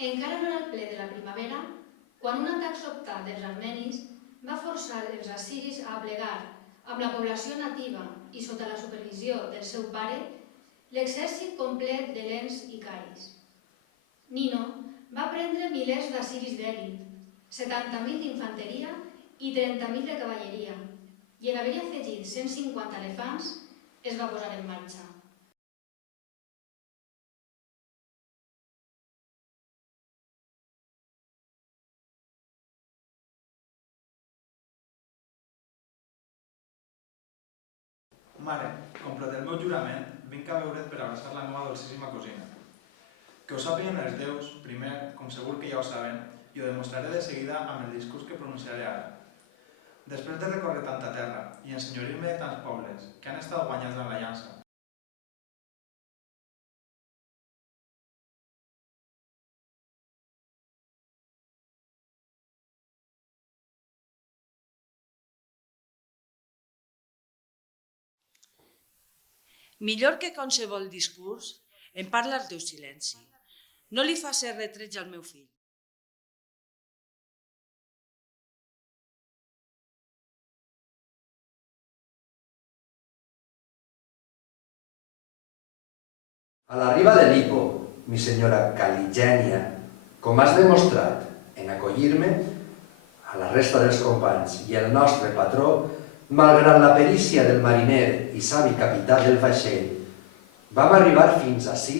Encara no era el ple de la primavera, quan un atac sobtat dels armenis va forçar els assiris a aplegar, amb la població nativa i sota la supervisió del seu pare, l'exèrcit complet d'helens i caris. Nino va prendre milers d'assiris d'èlit, 70.000 d'infanteria i 30.000 de cavalleria, i en haver-hi afegit 150 elefants, es va posar en marxa. Mare, complet el meu jurament, vinc a veure't per abraçar la meva dolcíssima cosina. Que ho sàpiguen els déus, primer, com segur que ja ho saben, i ho demostraré de seguida amb el discurs que pronunciaré ara. Després de recórrer tanta terra i ensenyorir-me de tants pobles que han estat guanyats amb la llança, Millor que qualsevol discurs, em parla el teu silenci. No li facis retrets al meu fill. A la riba de l'Ipo, mi senyora Caligènia, com has demostrat en acollir-me, a la resta dels companys i el nostre patró, malgrat la perícia del mariner i savi capità del vaixell, vam arribar fins ací